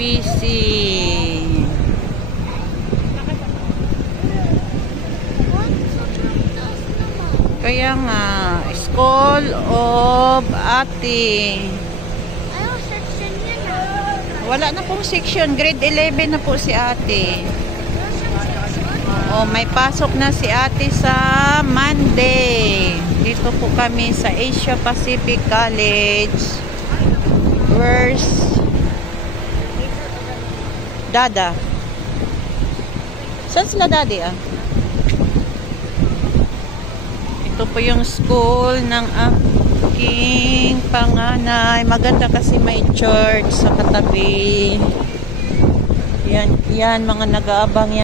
PC. Kaya nga, School of Ate. Ayaw, section yan ah. Wala na pong section. Grade 11 na po si ate. Oh, may pasok na si ate sa Monday. Dito po kami sa Asia Pacific College. Where's Dada? Saan sila daddy ah? Ito po yung school ng aking panganay. Maganda kasi may church sa katabi. Yan mga nag-aabang yan.